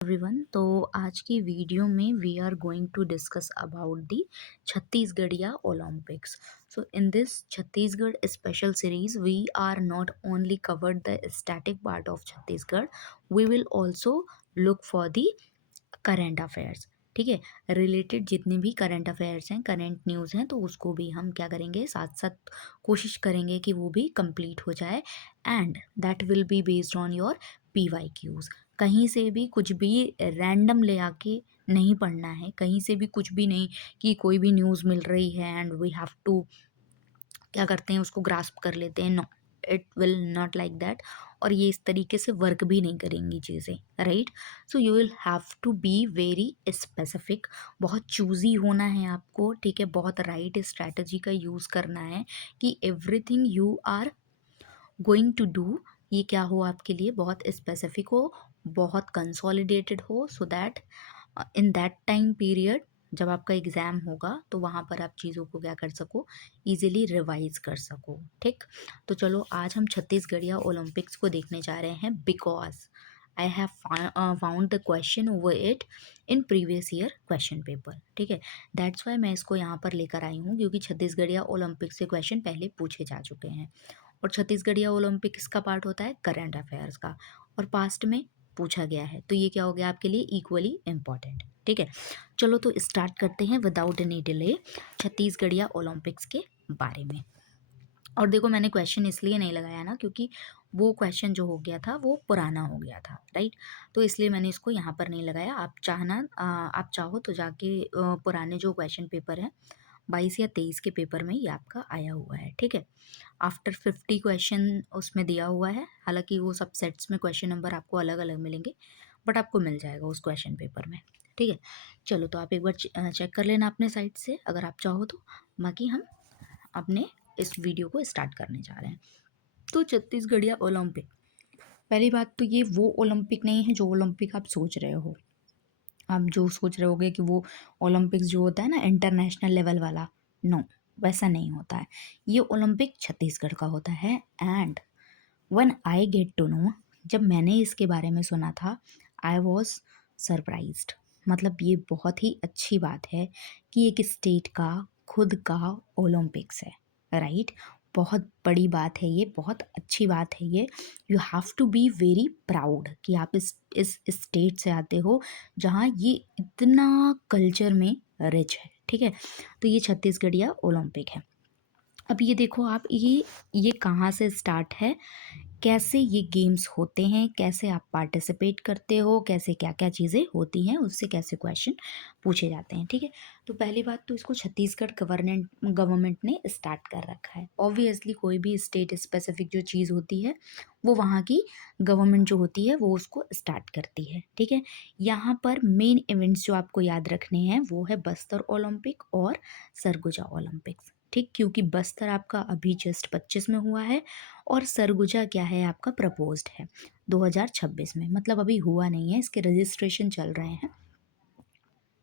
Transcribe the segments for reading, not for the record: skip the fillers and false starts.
Everyone. तो आज की वीडियो में we are going to discuss about the Chhattisgarhiya Olympics. So in this Chhattisgarh special series we are not only covered the static part of Chhattisgarh, we will also look for the current affairs. ठीक है, related जितने भी current affairs हैं, current news हैं, तो उसको भी हम क्या करेंगे, साथ साथ कोशिश करेंगे कि वो भी कंप्लीट हो जाए। And that will be based on your PYQs। कहीं से भी कुछ भी रैंडम ले आके नहीं पढ़ना है, कहीं से भी कुछ भी नहीं कि कोई भी न्यूज़ मिल रही है एंड वी हैव टू क्या करते हैं उसको ग्रास्प कर लेते हैं। No, it will not like that. और ये इस तरीके से वर्क भी नहीं करेंगी चीज़ें, right. So you will have to be very specific. बहुत चूज़ी होना है आपको, ठीक है, बहुत राइट स्ट्रैटेजी का यूज़ करना है कि everything you are going to do ये क्या हो आपके लिए, बहुत स्पेसिफिक हो, बहुत कंसोलिडेटेड हो, so that in that time period जब आपका एग्ज़ाम होगा तो वहाँ पर आप चीज़ों को क्या कर सको, इजीली रिवाइज कर सको। ठीक, तो चलो आज हम छत्तीसगढ़िया ओलंपिक्स को देखने जा रहे हैं because I have found the question over it in previous year question paper. ठीक है, दैट्स वाई मैं इसको यहाँ पर लेकर आई हूँ क्योंकि छत्तीसगढ़िया ओलंपिक्स के क्वेश्चन पहले पूछे जा चुके हैं और छत्तीसगढ़िया ओलंपिक्स का पार्ट होता है करंट अफेयर्स का और पास्ट में पूछा गया है, तो ये क्या हो गया आपके लिए इक्वली इम्पॉर्टेंट। ठीक है, चलो तो स्टार्ट करते हैं विदाउट एनी डिले छत्तीसगढ़िया ओलंपिक्स के बारे में। और देखो मैंने क्वेश्चन इसलिए नहीं लगाया ना क्योंकि वो क्वेश्चन जो हो गया था वो पुराना हो गया था, राइट। तो इसलिए मैंने इसको यहाँ पर नहीं लगाया। आप चाहो तो जाके पुराने जो क्वेश्चन पेपर हैं 22 या 23 के पेपर में ये आपका आया हुआ है। ठीक है, आफ्टर 50 क्वेश्चन उसमें दिया हुआ है, हालांकि वो सब सेट्स में क्वेश्चन नंबर आपको अलग अलग मिलेंगे, बट आपको मिल जाएगा उस क्वेश्चन पेपर में। ठीक है, चलो तो आप एक बार चेक कर लेना अपने साइट से अगर आप चाहो तो। बाकी हम अपने इस वीडियो को स्टार्ट करने जा रहे हैं। तो छत्तीसगढ़िया ओलंपिक, पहली बात तो ये वो ओलंपिक नहीं है जो ओलंपिक आप सोच रहे हो। आप जो सोच रहे होगे कि वो ओलंपिक्स जो होता है ना इंटरनेशनल लेवल वाला, नो, वैसा नहीं होता है। ये ओलंपिक छत्तीसगढ़ का होता है। And when I get to know, जब मैंने इसके बारे में सुना था, आई वॉज सरप्राइज्ड। मतलब ये बहुत ही अच्छी बात है कि एक स्टेट का खुद का ओलंपिक्स है, राइट। बहुत बड़ी बात है ये, बहुत अच्छी बात है ये। You have to be very proud कि आप इस स्टेट से आते हो जहाँ ये इतना कल्चर में रिच है। ठीक है, तो ये छत्तीसगढ़िया ओलंपिक है। अब ये देखो आप, ये कहाँ से स्टार्ट है, कैसे ये गेम्स होते हैं, कैसे आप पार्टिसिपेट करते हो, कैसे क्या क्या चीज़ें होती हैं, उससे कैसे क्वेश्चन पूछे जाते हैं। ठीक है, तो पहली बात तो इसको छत्तीसगढ़ गवर्नमेंट ने स्टार्ट कर रखा है। ऑब्वियसली कोई भी स्टेट स्पेसिफिक जो चीज़ होती है वो वहाँ की गवर्नमेंट जो होती है वो उसको स्टार्ट करती है। ठीक है, यहाँ पर मेन इवेंट्स जो आपको याद रखने हैं वो है बस्तर ओलंपिक और सरगुजा ओलंपिक्स। ठीक, क्योंकि बस्तर आपका अभी जस्ट 25 में हुआ है और सरगुजा क्या है आपका प्रपोज्ड है 2026 में, मतलब अभी हुआ नहीं है। इसके रजिस्ट्रेशन चल रहे हैं,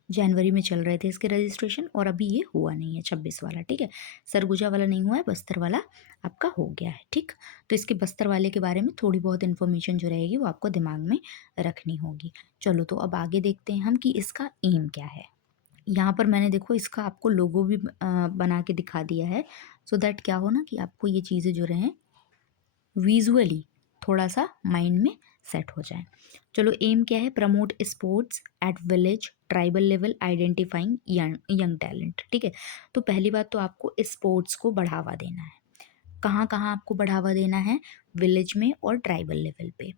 जनवरी में चल रहे थे इसके रजिस्ट्रेशन और अभी ये हुआ नहीं है 26 वाला। ठीक है, सरगुजा वाला नहीं हुआ है, बस्तर वाला आपका हो गया है। ठीक, तो इसके बस्तर वाले के बारे में थोड़ी बहुत इन्फॉर्मेशन जो रहेगी वो आपको दिमाग में रखनी होगी। चलो तो अब आगे देखते हैं हम कि इसका एम क्या है। यहाँ पर मैंने देखो इसका आपको लोगो भी बना के दिखा दिया है, सो दैट क्या हो ना कि आपको ये चीज़ें जो रहें विजुअली थोड़ा सा माइंड में सेट हो जाए। चलो एम क्या है, promote sports at village tribal level identifying young talent. ठीक है, तो पहली बात तो आपको स्पोर्ट्स को बढ़ावा देना है। कहाँ कहाँ आपको बढ़ावा देना है, विलेज में और ट्राइबल लेवल पे।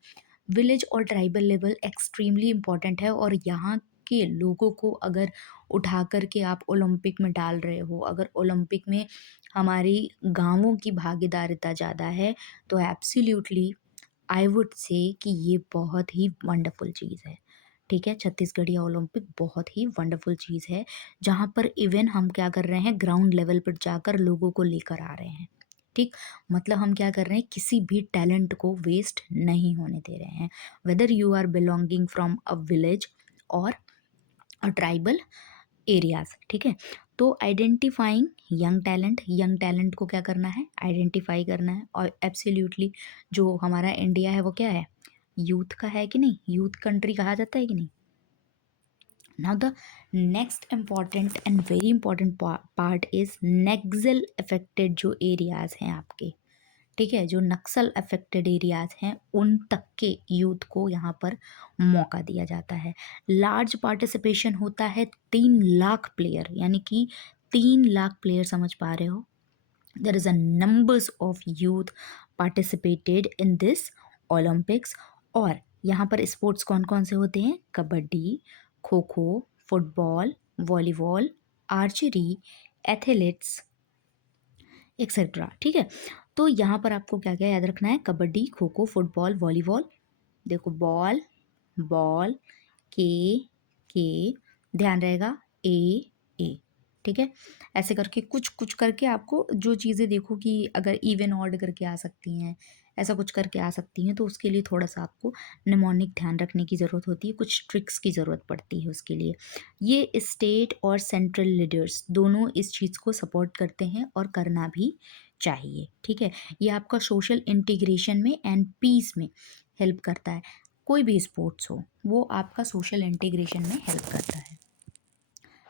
विलेज और ट्राइबल लेवल एक्सट्रीमली इम्पॉर्टेंट है और यहाँ के लोगों को अगर उठा कर के आप ओलंपिक में डाल रहे हो, अगर ओलंपिक में हमारी गांवों की भागीदारिता ज़्यादा है, तो एब्सोल्युटली आई वुड से कि ये बहुत ही वंडरफुल चीज़ है। ठीक है, छत्तीसगढ़िया ओलंपिक बहुत ही वंडरफुल चीज़ है जहाँ पर इवन हम क्या कर रहे हैं, ग्राउंड लेवल पर जाकर लोगों को लेकर आ रहे हैं। ठीक, मतलब हम क्या कर रहे हैं, किसी भी टैलेंट को वेस्ट नहीं होने दे रहे हैं, whether you are belonging from a village और ट्राइबल एरियाज। ठीक है, तो आइडेंटिफाइंग यंग टैलेंट को क्या करना है, आइडेंटिफाई करना है। और एब्सोल्युटली जो हमारा इंडिया है वो क्या है, यूथ का है कि नहीं, यूथ कंट्री कहा जाता है कि नहीं। Now the next important and very important part is Naxal affected जो एरियाज हैं आपके, ठीक है, जो नक्सल अफेक्टेड एरियाज हैं उन तक के यूथ को यहाँ पर मौका दिया जाता है। लार्ज पार्टिसिपेशन होता है, 3 लाख प्लेयर, यानी कि 3 लाख प्लेयर, समझ पा रहे हो। there is a numbers of youth participated in this Olympics। और यहाँ पर स्पोर्ट्स कौन कौन से होते हैं, kabaddi, kho kho, football, volleyball, archery, athletics etcetera, ठीक है। तो यहाँ पर आपको क्या क्या याद रखना है, कबड्डी, खो खो, फुटबॉल, वॉलीबॉल, देखो बॉल, बॉल, के ध्यान रहेगा, ए, ठीक है। ऐसे करके कुछ कुछ करके आपको जो चीज़ें देखो कि अगर इवन ऑड करके आ सकती हैं, ऐसा कुछ करके आ सकती हैं, तो उसके लिए थोड़ा सा आपको निमोनिक ध्यान रखने की ज़रूरत होती है, कुछ ट्रिक्स की ज़रूरत पड़ती है उसके लिए। ये स्टेट और सेंट्रल लीडर्स दोनों इस चीज़ को सपोर्ट करते हैं और करना भी चाहिए, ठीक है। ये आपका सोशल इंटीग्रेशन में एंड पीस में हेल्प करता है। कोई भी स्पोर्ट्स हो वो आपका सोशल इंटीग्रेशन में हेल्प करता है।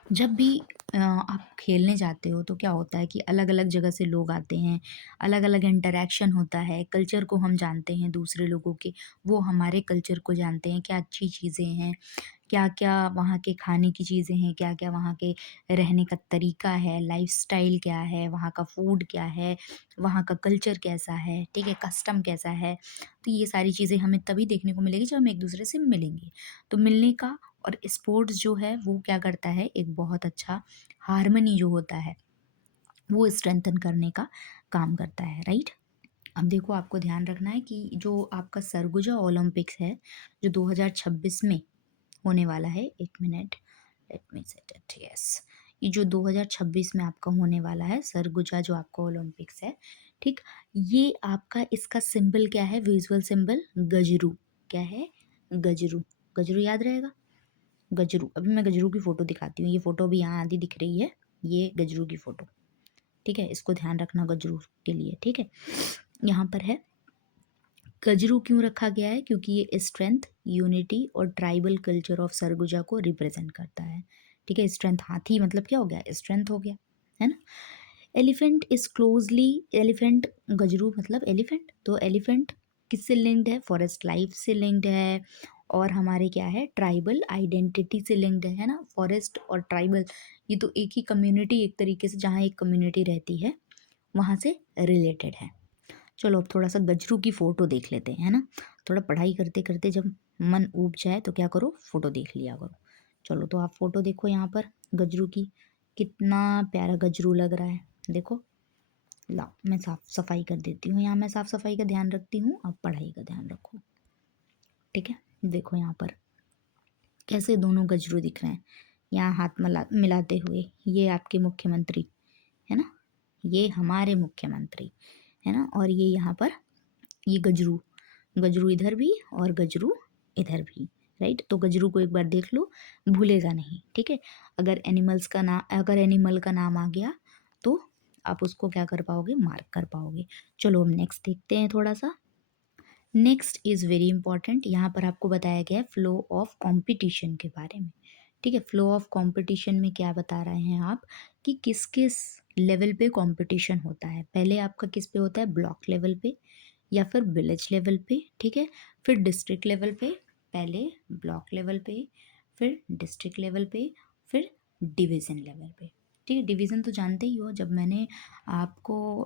जब भी आप खेलने जाते हो तो क्या होता है कि अलग अलग जगह से लोग आते हैं, अलग अलग इंटरेक्शन होता है, कल्चर को हम जानते हैं दूसरे लोगों के, वो हमारे कल्चर को जानते हैं, क्या अच्छी चीज़ें हैं, क्या क्या वहाँ के खाने की चीज़ें हैं, क्या क्या वहाँ के रहने का तरीका है, लाइफस्टाइल क्या है, वहाँ का फूड क्या है, वहाँ का कल्चर कैसा है, ठीक है, कस्टम कैसा है। तो ये सारी चीज़ें हमें तभी देखने को मिलेगी जब हम एक दूसरे से मिलेंगे। तो मिलने का और स्पोर्ट्स जो है वो क्या करता है, एक बहुत अच्छा हार्मनी जो होता है वो स्ट्रेंथन करने का काम करता है, राइट। अब देखो आपको ध्यान रखना है कि जो आपका सरगुजा ओलंपिक्स है जो 2026 में होने वाला है, एक minute, let me set it, yes, ये जो 2026 में आपका होने वाला है सरगुजा जो आपका ओलंपिक्स है, ठीक, ये आपका इसका सिंबल क्या है, विजुअल सिंबल गजरू, क्या है, गजरू, गजरू याद रहेगा, गजरू। अभी मैं गजरू की फ़ोटो दिखाती हूँ, ये फ़ोटो भी यहाँ आधी दिख रही है, ये गजरू की फ़ोटो, ठीक है, इसको ध्यान रखना गजरू के लिए, ठीक है। यहाँ पर है, गजरू क्यों रखा गया है, क्योंकि ये स्ट्रेंथ, यूनिटी और ट्राइबल कल्चर ऑफ सरगुजा को रिप्रेजेंट करता है, ठीक है। स्ट्रेंथ, हाथी मतलब क्या हो गया, स्ट्रेंथ हो गया, है ना। एलिफेंट इज क्लोजली, एलिफेंट, गजरू मतलब एलिफेंट, तो एलिफेंट किससे लिंक्ड है, फॉरेस्ट लाइफ से लिंक्ड है, और हमारे क्या है, ट्राइबल आइडेंटिटी से लिंक्ड है ना। फॉरेस्ट और ट्राइबल ये तो एक ही कम्युनिटी, एक तरीके से जहाँ एक कम्युनिटी रहती है वहाँ से रिलेटेड है। चलो अब थोड़ा सा गजरू की फ़ोटो देख लेते हैं, है ना। थोड़ा पढ़ाई करते करते जब मन ऊब जाए तो क्या करो, फ़ोटो देख लिया करो। चलो तो आप फ़ोटो देखो यहाँ पर गजरू की, कितना प्यारा गजरू लग रहा है, देखो। लाओ मैं साफ सफाई कर देती हूँ, यहाँ मैं साफ सफाई का ध्यान रखती हूँ, आप पढ़ाई का ध्यान रखो, ठीक है। देखो यहाँ पर कैसे दोनों गजरू दिख रहे हैं, यहाँ हाथ मिलाते हुए, ये आपके मुख्यमंत्री है ना, ये हमारे मुख्यमंत्री है ना, और ये यहाँ पर ये गजरू, गजरू इधर भी और गजरू इधर भी, राइट। तो गजरू को एक बार देख लो, भूलेगा नहीं, ठीक है। अगर एनिमल्स का नाम, अगर एनिमल का नाम आ गया तो आप उसको क्या कर पाओगे, मार्क कर पाओगे। चलो हम नेक्स्ट देखते हैं थोड़ा सा। नेक्स्ट इज़ वेरी इंपॉर्टेंट, यहाँ पर आपको बताया गया है फ्लो ऑफ कंपटीशन के बारे में, ठीक है। फ्लो ऑफ कंपटीशन में क्या बता रहे हैं आप कि किस किस लेवल पे कंपटीशन होता है। पहले आपका किस पे होता है, ब्लॉक लेवल पे या फिर विलेज लेवल पे, ठीक है, फिर डिस्ट्रिक्ट लेवल पे, पहले ब्लॉक लेवल पे, फिर डिस्ट्रिक्ट लेवल पे, फिर डिवीज़न लेवल पे, ठीक है। डिवीज़न तो जानते ही हो, जब मैंने आपको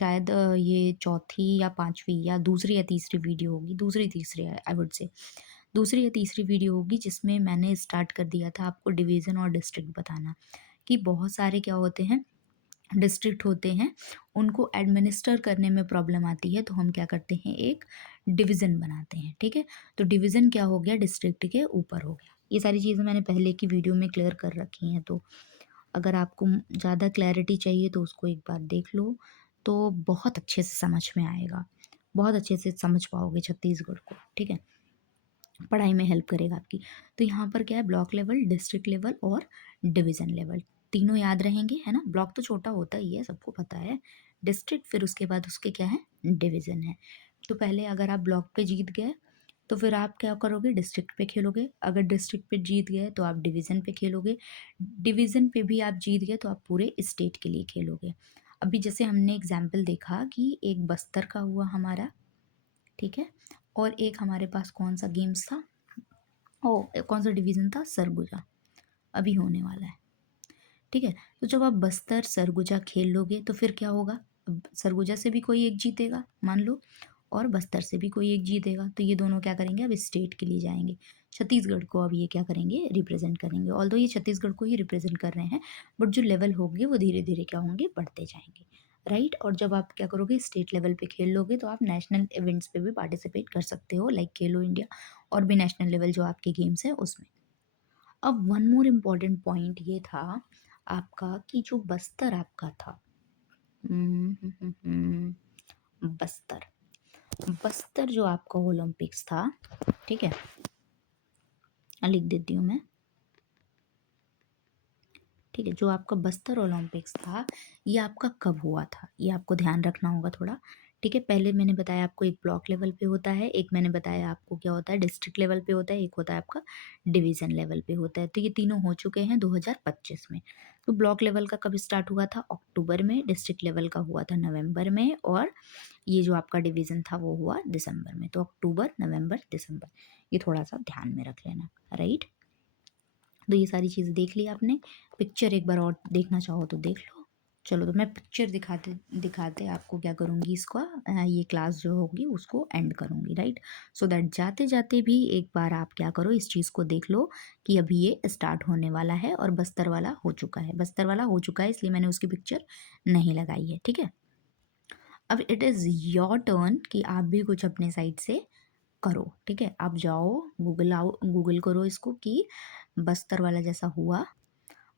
शायद ये चौथी या पांचवी या दूसरी या तीसरी वीडियो होगी, दूसरी तीसरी आई वुड से, दूसरी या तीसरी वीडियो होगी जिसमें मैंने स्टार्ट कर दिया था आपको डिवीज़न और डिस्ट्रिक्ट बताना, कि बहुत सारे क्या होते हैं, डिस्ट्रिक्ट होते हैं, उनको एडमिनिस्टर करने में प्रॉब्लम आती है, तो हम क्या करते हैं, एक डिवीज़न बनाते हैं, ठीक है। तो डिवीज़न क्या हो गया, डिस्ट्रिक्ट के ऊपर हो गया। ये सारी चीज़ें मैंने पहले की वीडियो में क्लियर कर रखी हैं, तो अगर आपको ज़्यादा क्लैरिटी चाहिए तो उसको एक बार देख लो, तो बहुत अच्छे से समझ में आएगा, बहुत अच्छे से समझ पाओगे छत्तीसगढ़ को, ठीक है। पढ़ाई में हेल्प करेगा आपकी। तो यहाँ पर क्या है, ब्लॉक लेवल, डिस्ट्रिक्ट लेवल और डिवीज़न लेवल, तीनों याद रहेंगे, है ना। ब्लॉक तो छोटा होता ही है, सबको पता है। डिस्ट्रिक्ट, फिर उसके बाद उसके क्या है, डिवीज़न है। तो पहले अगर आप ब्लॉक पे जीत गए तो फिर आप क्या करोगे, डिस्ट्रिक्ट पे खेलोगे। अगर डिस्ट्रिक्ट पे जीत गए तो आप डिवीज़न पे खेलोगे। डिवीज़न पे भी आप जीत गए तो आप पूरे स्टेट के लिए खेलोगे। अभी जैसे हमने एग्ज़ाम्पल देखा कि एक बस्तर का हुआ हमारा, ठीक है? और एक हमारे पास कौन-सा गेम्स था? ओह! कौन-सा डिवीज़न था? सरगुजा, अभी होने वाला है। ठीक है? तो जब आप बस्तर, सरगुजा खेल लोगे तो फिर क्या होगा? अब सरगुजा से भी कोई एक जीतेगा मान लो, और बस्तर से भी कोई एक जीतेगा, तो ये दोनों क्या करेंगे, अब स्टेट के लिए जाएँगे। छत्तीसगढ़ को अब ये क्या करेंगे, रिप्रेज़ेंट करेंगे। ऑल्दो ये छत्तीसगढ़ को ही रिप्रेज़ेंट कर रहे हैं, बट जो लेवल होंगे वो धीरे-धीरे क्या होंगे, बढ़ते जाएँगे, राइट? और जब आप क्या करोगे, स्टेट लेवल पे खेल लोगे तो आप नेशनल इवेंट्स पे भी पार्टिसिपेट कर सकते हो, लाइक खेलो इंडिया और भी नेशनल लेवल जो आपके गेम्स हैं उसमें। अब वन मोर इम्पॉर्टेंट पॉइंट ये था आपका कि जो बस्तर आपका था, बस्तर, बस्तर जो आपका ओलंपिक्स था, ठीक है, लिख देती हूँ मैं। ठीक है, जो आपका बस्तर ओलंपिक्स था, ये आपका कब हुआ था, ये आपको ध्यान रखना होगा थोड़ा। ठीक है, पहले मैंने बताया आपको एक ब्लॉक लेवल पे होता है, एक मैंने बताया आपको क्या होता है, डिस्ट्रिक्ट लेवल पे होता है, एक होता है आपका डिवीज़न लेवल पे होता है। तो ये तीनों हो चुके हैं 2025 में। तो ब्लॉक लेवल का कब स्टार्ट हुआ था? अक्टूबर में, डिस्ट्रिक्ट लेवल का हुआ था नवंबर में, और ये जो आपका डिवीज़न था वो हुआ दिसंबर में। तो अक्टूबर, नवंबर, दिसंबर, ये थोड़ा-सा ध्यान में रख लेना, राइट? तो ये सारी चीज़ें देख ली आपने। पिक्चर एक बार और देखना चाहो तो देख लो। चलो तो मैं पिक्चर दिखाते दिखाते आपको क्या करूँगी, इसका ये क्लास जो होगी उसको एंड करूँगी, राइट? सो दैट जाते-जाते भी एक बार आप क्या करो, इस चीज़ को देख लो कि अभी ये स्टार्ट होने वाला है और बस्तर वाला हो चुका है। बस्तर वाला हो चुका है इसलिए मैंने उसकी पिक्चर नहीं लगाई है, ठीक है? अब इट इज़ योर टर्न कि आप भी कुछ अपने साइड से करो, ठीक है? आप जाओ, गूगल करो इसको कि बस्तर वाला जैसा हुआ,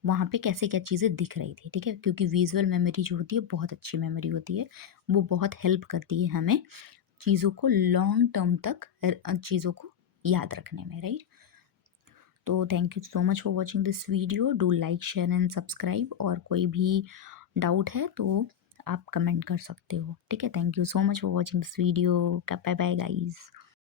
वहाँ पे कैसे क्या चीज़ें दिख रही थी, ठीक है? क्योंकि विज़ुअल मेमोरी जो होती है बहुत अच्छी मेमोरी होती है, वो बहुत हेल्प करती है हमें चीज़ों को लॉन्ग टर्म तक चीज़ों को याद रखने में, राइट? तो thank you so much for watching this video, do like, share and subscribe, और कोई भी डाउट है तो आप कमेंट कर सकते हो, ठीक है? Thank you so much for watching this video, bye bye guys.